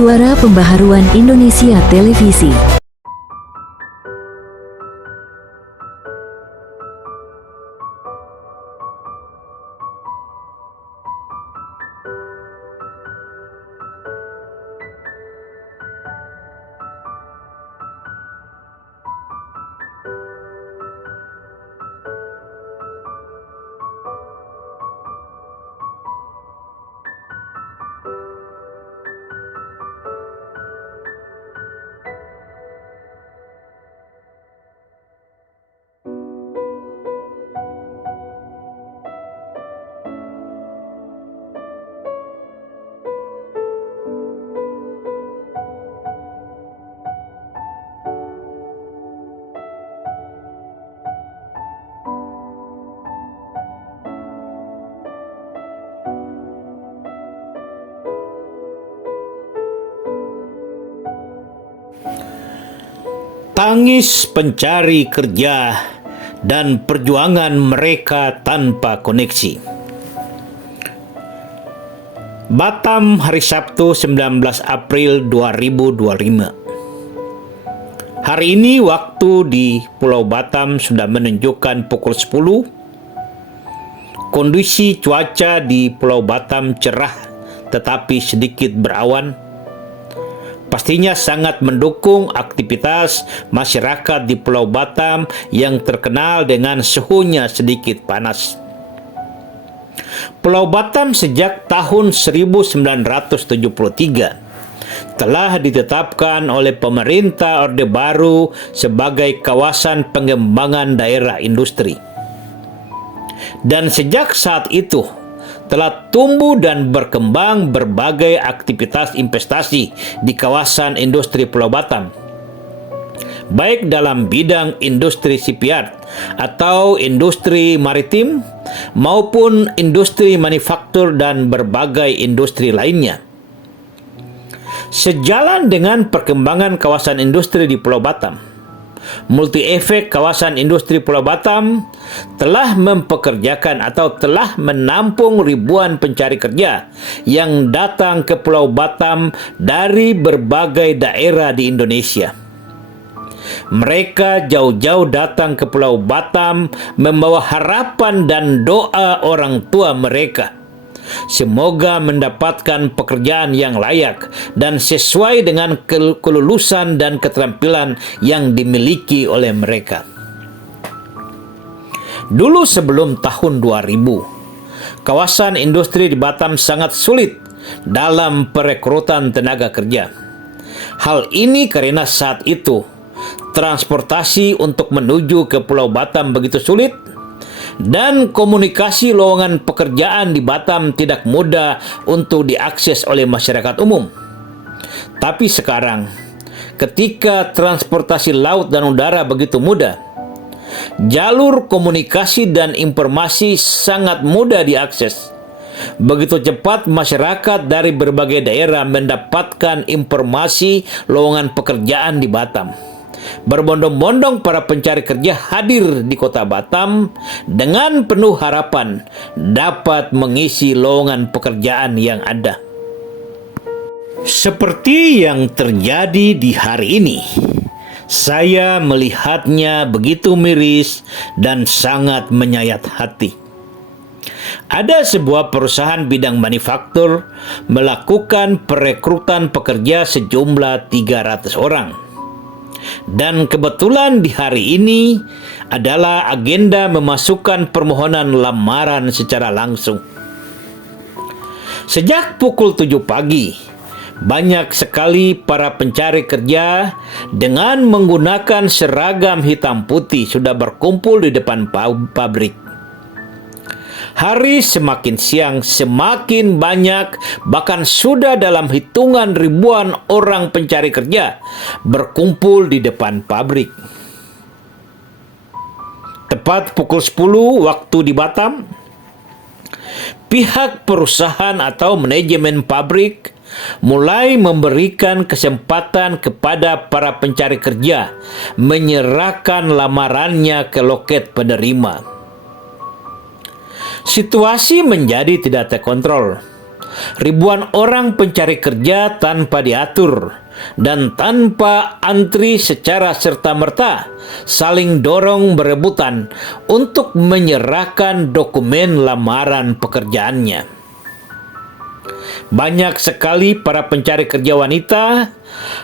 Suara Pembaharuan Indonesia Televisi. Tangis pencari kerja dan perjuangan mereka tanpa koneksi. Batam, hari Sabtu 19 April 2025. Hari ini waktu di Pulau Batam sudah menunjukkan pukul 10. Kondisi cuaca di Pulau Batam cerah tetapi sedikit berawan. Pastinya sangat mendukung aktivitas masyarakat di Pulau Batam yang terkenal dengan suhunya sedikit panas. Pulau Batam sejak tahun 1973 telah ditetapkan oleh pemerintah Orde Baru sebagai kawasan pengembangan daerah industri. Dan sejak saat itu telah tumbuh dan berkembang berbagai aktivitas investasi di kawasan industri Pulau Batam, baik dalam bidang industri shipyard atau industri maritim maupun industri manufaktur dan berbagai industri lainnya. Sejalan dengan perkembangan kawasan industri di Pulau Batam, Multi Efek kawasan industri Pulau Batam telah mempekerjakan atau telah menampung ribuan pencari kerja yang datang ke Pulau Batam dari berbagai daerah di Indonesia. Mereka jauh-jauh datang ke Pulau Batam membawa harapan dan doa orang tua mereka. Semoga mendapatkan pekerjaan yang layak dan sesuai dengan kelulusan dan keterampilan yang dimiliki oleh mereka. Dulu sebelum tahun 2000, kawasan industri di Batam sangat sulit dalam perekrutan tenaga kerja. Hal ini karena saat itu transportasi untuk menuju ke Pulau Batam begitu sulit, dan komunikasi lowongan pekerjaan di Batam tidak mudah untuk diakses oleh masyarakat umum. Tapi sekarang, ketika transportasi laut dan udara begitu mudah, jalur komunikasi dan informasi sangat mudah diakses. Begitu cepat masyarakat dari berbagai daerah mendapatkan informasi lowongan pekerjaan di Batam. Berbondong-bondong para pencari kerja hadir di kota Batam dengan penuh harapan dapat mengisi lowongan pekerjaan yang ada. Seperti yang terjadi di hari ini, saya melihatnya begitu miris dan sangat menyayat hati. Ada sebuah perusahaan bidang manufaktur melakukan perekrutan pekerja sejumlah 300 orang. Dan kebetulan di hari ini adalah agenda memasukkan permohonan lamaran secara langsung. Sejak pukul 7 pagi, banyak sekali para pencari kerja dengan menggunakan seragam hitam putih sudah berkumpul di depan pabrik. Hari semakin siang, semakin banyak, bahkan sudah dalam hitungan ribuan orang pencari kerja berkumpul di depan pabrik. Tepat pukul 10 waktu di Batam, pihak perusahaan atau manajemen pabrik mulai memberikan kesempatan kepada para pencari kerja menyerahkan lamarannya ke loket penerima. Situasi menjadi tidak terkontrol. ribuan orang pencari kerja tanpa diatur dan tanpa antri secara serta-merta saling dorong berebutan untuk menyerahkan dokumen lamaran pekerjaannya. Banyak sekali para pencari kerja wanita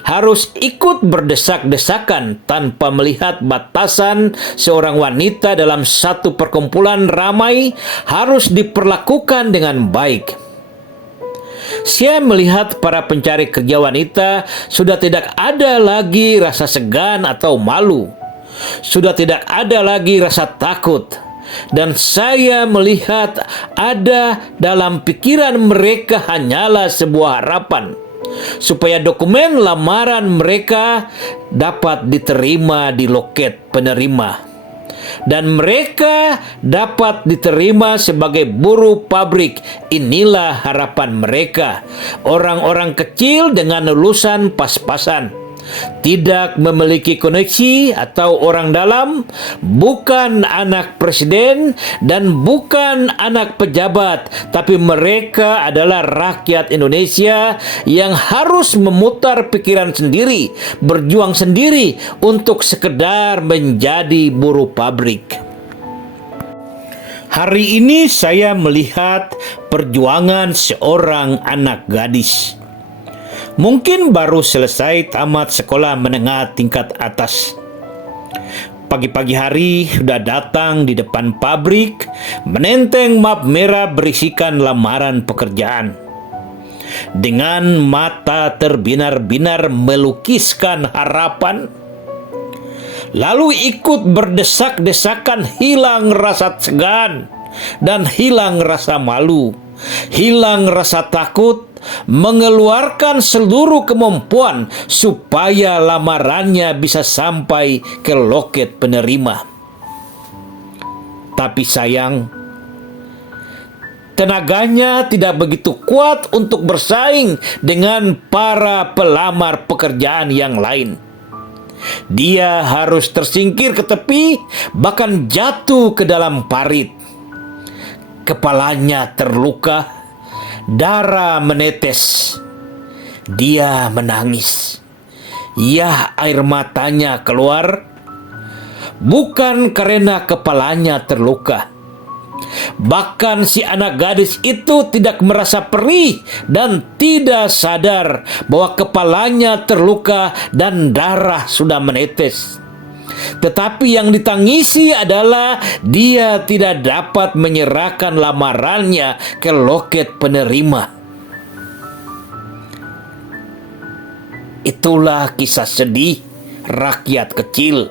harus ikut berdesak-desakan tanpa melihat batasan. Seorang wanita dalam satu perkumpulan ramai harus diperlakukan dengan baik. Saya melihat para pencari kerja wanita sudah tidak ada lagi rasa segan atau malu. Sudah tidak ada lagi rasa takut. Dan saya melihat ada dalam pikiran mereka hanyalah sebuah harapan supaya dokumen lamaran mereka dapat diterima di loket penerima dan mereka dapat diterima sebagai buruh pabrik. Inilah harapan mereka, orang-orang kecil dengan lulusan pas-pasan, tidak memiliki koneksi atau orang dalam, bukan anak presiden dan bukan anak pejabat, tapi mereka adalah rakyat Indonesia yang harus memutar pikiran sendiri, berjuang sendiri untuk sekedar menjadi buruh pabrik. Hari ini saya melihat perjuangan seorang anak gadis. Mungkin baru selesai tamat sekolah menengah tingkat atas. Pagi-pagi hari sudah datang di depan pabrik, menenteng map merah berisikan lamaran pekerjaan. Dengan mata terbinar-binar melukiskan harapan, lalu ikut berdesak-desakan, hilang rasa segan dan hilang rasa malu, hilang rasa takut, mengeluarkan seluruh kemampuan supaya lamarannya bisa sampai ke loket penerima. Tapi sayang, tenaganya tidak begitu kuat untuk bersaing dengan para pelamar pekerjaan yang lain. Dia harus tersingkir ke tepi, bahkan jatuh ke dalam parit. Kepalanya terluka, darah menetes. Dia menangis. Ya, air matanya keluar, bukan karena kepalanya terluka. Bahkan si anak gadis itu tidak merasa perih dan tidak sadar bahwa kepalanya terluka dan darah sudah menetes. Tetapi yang ditangisi adalah dia tidak dapat menyerahkan lamarannya ke loket penerima. Itulah kisah sedih rakyat kecil,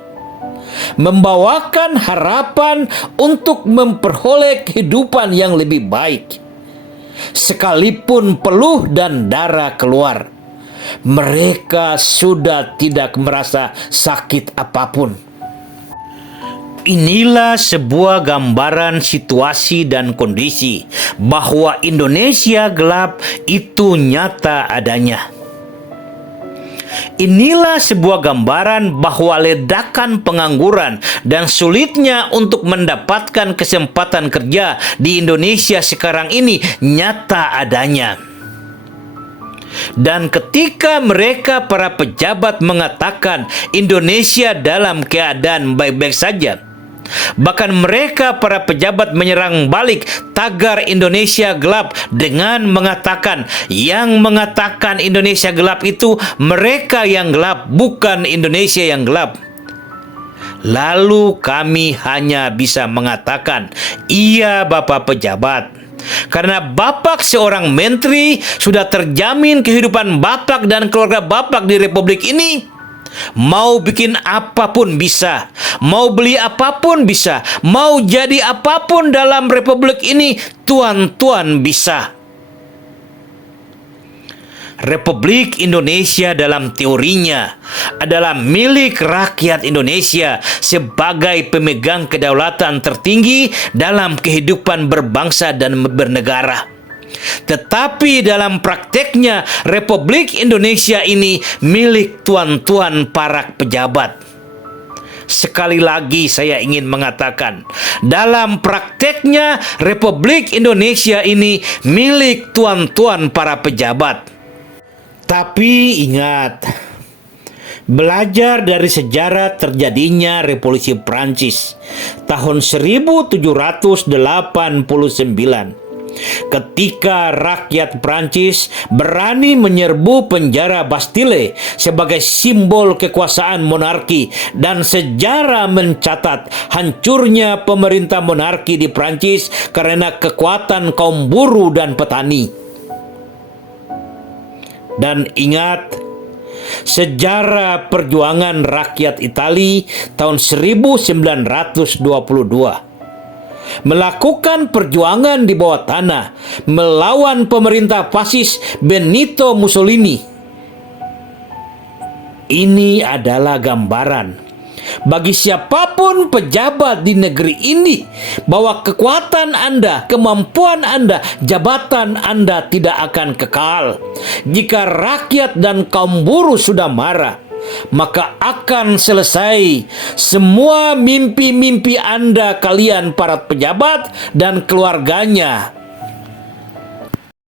membawakan harapan untuk memperoleh kehidupan yang lebih baik. Sekalipun peluh dan darah keluar, mereka sudah tidak merasa sakit apapun. Inilah sebuah gambaran situasi dan kondisi bahwa Indonesia gelap itu nyata adanya. Inilah sebuah gambaran bahwa ledakan pengangguran dan sulitnya untuk mendapatkan kesempatan kerja di Indonesia sekarang ini nyata adanya. Dan ketika mereka para pejabat mengatakan Indonesia dalam keadaan baik-baik saja, bahkan mereka para pejabat menyerang balik tagar Indonesia gelap dengan mengatakan yang mengatakan Indonesia gelap itu mereka yang gelap, bukan Indonesia yang gelap. Lalu kami hanya bisa mengatakan, iya Bapak pejabat, karena Bapak seorang menteri, sudah terjamin kehidupan Bapak dan keluarga Bapak di Republik ini. Mau bikin apapun bisa, mau beli apapun bisa, mau jadi apapun dalam Republik ini, tuan-tuan bisa. Republik Indonesia dalam teorinya adalah milik rakyat Indonesia sebagai pemegang kedaulatan tertinggi dalam kehidupan berbangsa dan bernegara. Tetapi dalam prakteknya Republik Indonesia ini milik tuan-tuan para pejabat. Sekali lagi saya ingin mengatakan, dalam prakteknya Republik Indonesia ini milik tuan-tuan para pejabat. Tapi ingat, belajar dari sejarah terjadinya Revolusi Prancis tahun 1789, ketika rakyat Prancis berani menyerbu penjara Bastille sebagai simbol kekuasaan monarki, dan sejarah mencatat hancurnya pemerintah monarki di Prancis karena kekuatan kaum buruh dan petani. Dan ingat, sejarah perjuangan rakyat Italia tahun 1922 melakukan perjuangan di bawah tanah melawan pemerintah fasis Benito Mussolini. Ini adalah gambaran bagi siapapun pejabat di negeri ini bahwa kekuatan Anda, kemampuan Anda, jabatan Anda tidak akan kekal. Jika rakyat dan kaum buruh sudah marah, maka akan selesai semua mimpi-mimpi Anda, kalian para pejabat dan keluarganya.